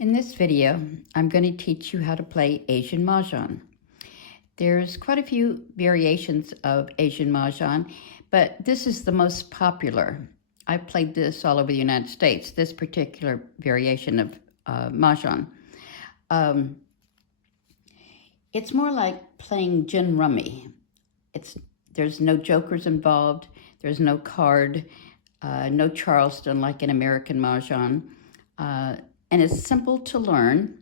In this video, I'm going to teach you how to play Asian Mah Jongg. There's quite a few variations of Asian Mah Jongg, but this is the most popular. I've played this all over the United States, this particular variation of Mah Jongg. It's more like playing gin rummy. There's no jokers involved, there's no card, no Charleston like in American Mah Jongg. And it's simple to learn,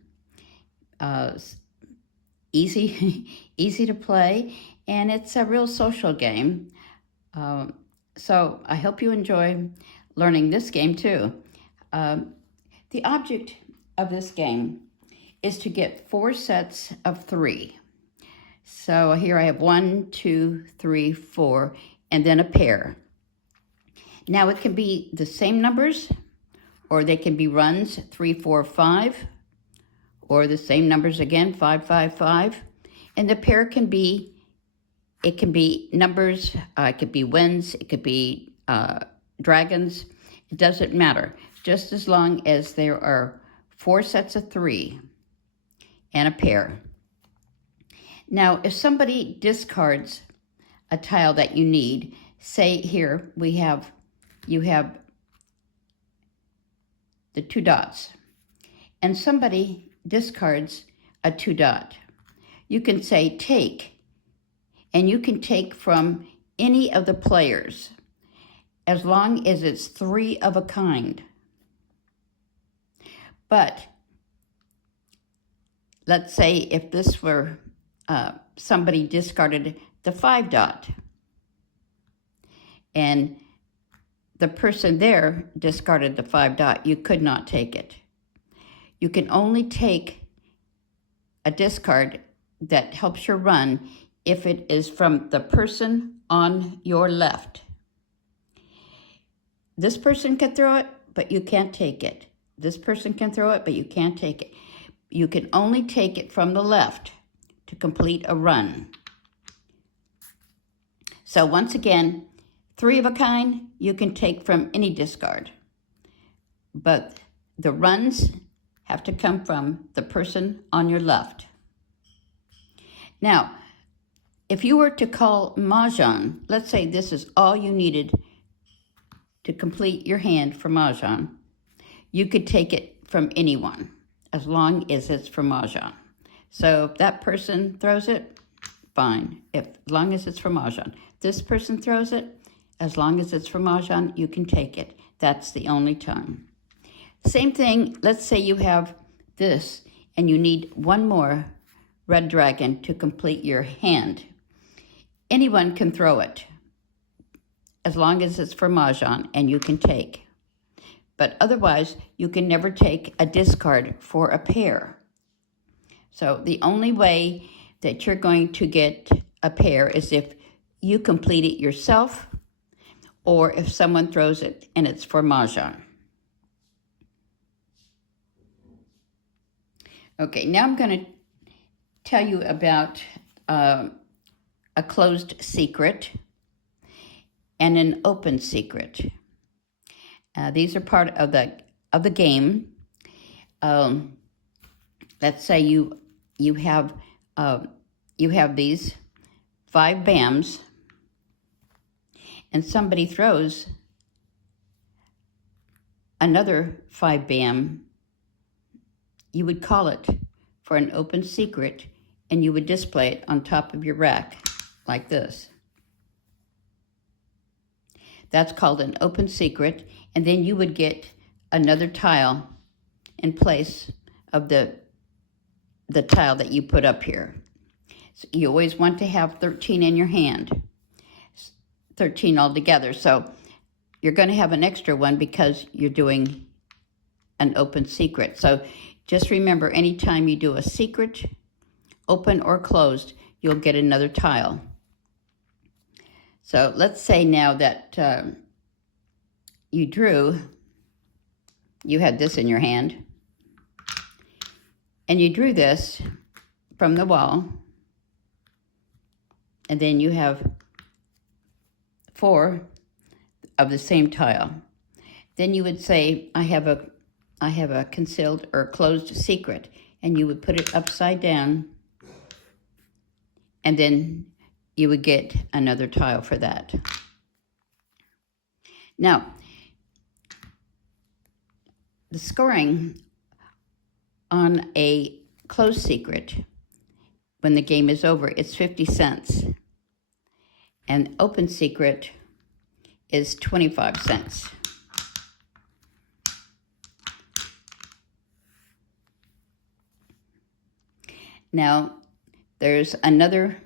easy to play, and it's a real social game. So I hope you enjoy learning this game too. The object of this game is to get 4 sets of 3. So here I have 1, 2, 3, 4, and then a pair. Now it can be the same numbers, or they can be runs 3, 4, 5, or the same numbers again, 5, 5, 5. And the pair can be, it can be numbers, it could be winds, it could be dragons. It doesn't matter, just as long as there are 4 sets of 3 and a pair. Now, if somebody discards a tile that you need, say here you have the 2 dots, and somebody discards a 2 dot. You can say take, and you can take from any of the players as long as it's 3 of a kind. But let's say if this were somebody discarded the 5 dot, and the person there discarded the 5 dot, you could not take it. You can only take a discard that helps your run if it is from the person on your left. This person can throw it, but you can't take it. This person can throw it, but you can't take it. You can only take it from the left to complete a run. So once again, 3 of a kind, you can take from any discard. But the runs have to come from the person on your left. Now, if you were to call Mah Jongg, let's say this is all you needed to complete your hand for Mah Jongg, you could take it from anyone, as long as it's for Mah Jongg. So if that person throws it, fine, as long as it's for Mah Jongg. This person throws it, as long as it's for Mah Jongg, you can take it. That's the only time. Same thing, let's say you have this, and you need 1 more red dragon to complete your hand. Anyone can throw it, as long as it's for Mah Jongg, and you can take. But otherwise, you can never take a discard for a pair. So the only way that you're going to get a pair is if you complete it yourself, or if someone throws it and it's for Mah Jongg. Okay, now I'm going to tell you about a closed secret and an open secret. These are part of the game. Let's say you have these 5 bams, and somebody throws another 5 bam. You would call it for an open secret, and you would display it on top of your rack like this. That's called an open secret, and then you would get another tile in place of the tile that you put up here. So you always want to have 13 in your hand, 13 altogether. So you're going to have an extra one because you're doing an open secret. So just remember, anytime you do a secret, open or closed, you'll get another tile. So let's say now that you had this in your hand, and you drew this from the wall, and then you have 4 of the same tile. Then you would say, I have I have a concealed or closed secret, and you would put it upside down, and then you would get another tile for that. Now, the scoring on a closed secret, when the game is over, it's 50 cents. And open secret is 25 cents. Now, there's another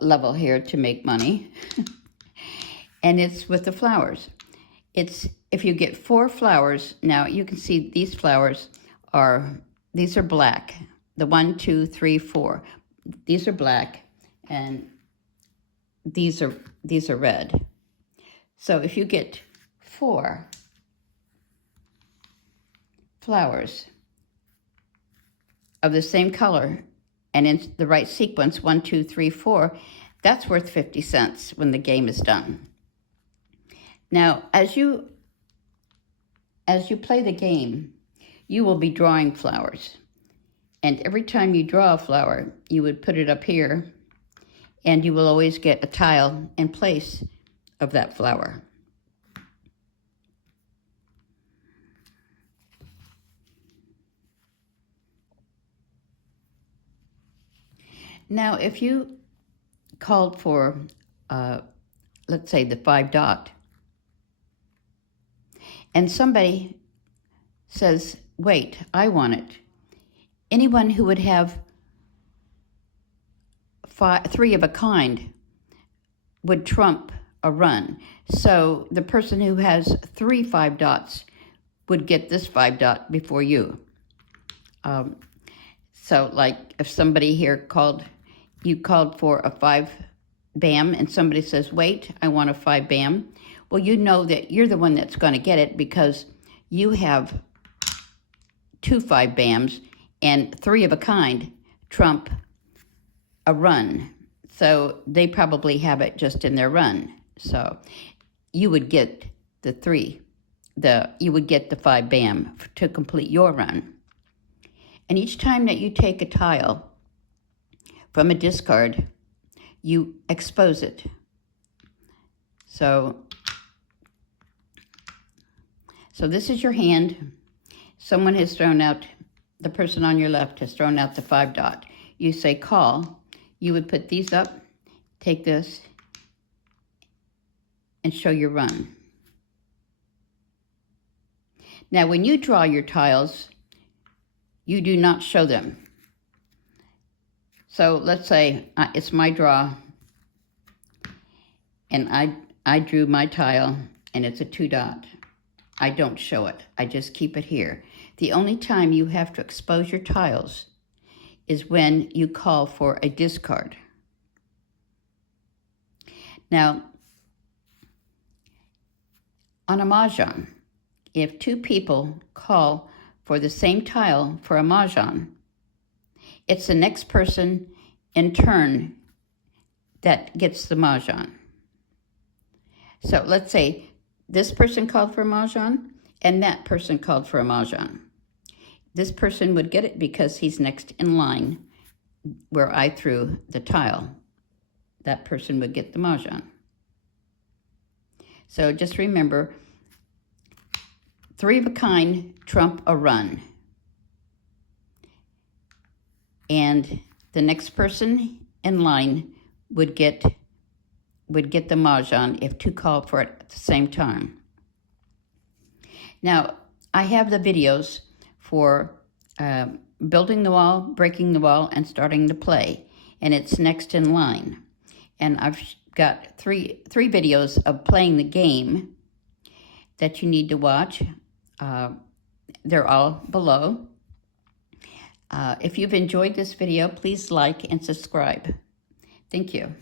level here to make money, and it's with the flowers. It's if you get 4 flowers. Now you can see these flowers these are black. The 1, 2, 3, 4. These are black, and these are red. So if you get 4 flowers of the same color and in the right sequence, 1, 2, 3, 4, that's worth 50 cents when the game is done. Now, as you play the game, you will be drawing flowers. And every time you draw a flower, you would put it up here, and you will always get a tile in place of that flower. Now, if you called for, let's say, the 5 dot, and somebody says, wait, I want it. Anyone who would have 3 of a kind would trump a run. So the person who has 3 5 dots would get this 5 dot before you. So like if somebody here called for a 5 bam, and somebody says, wait, I want a 5 bam. Well, you know that you're the one that's going to get it because you have 2 5 bams, and 3 of a kind trump a run. So they probably have it just in their run. So you would get the 3. You would get the 5 bam to complete your run. And each time that you take a tile from a discard, you expose it. So this is your hand. Someone has thrown out, the person on your left has thrown out the 5 dot. You say call. You would put these up, take this, and show your run. Now, when you draw your tiles, you do not show them. So let's say it's my draw, and I drew my tile, and it's a 2 dot. I don't show it. I just keep it here. The only time you have to expose your tiles is when you call for a discard. Now, on a mahjong, if 2 people call for the same tile for a mahjong, it's the next person in turn that gets the mahjong. So let's say this person called for a mahjong, and that person called for a mahjong. This person would get it because he's next in line where I threw the tile. That person would get the mahjong. So just remember, 3 of a kind trump a run. And the next person in line would get the mahjong if 2 called for it at the same time. Now, I have the videos for building the wall, breaking the wall, and starting to play. And it's next in line. And I've got three videos of playing the game that you need to watch. They're all below. If you've enjoyed this video, please like and subscribe. Thank you.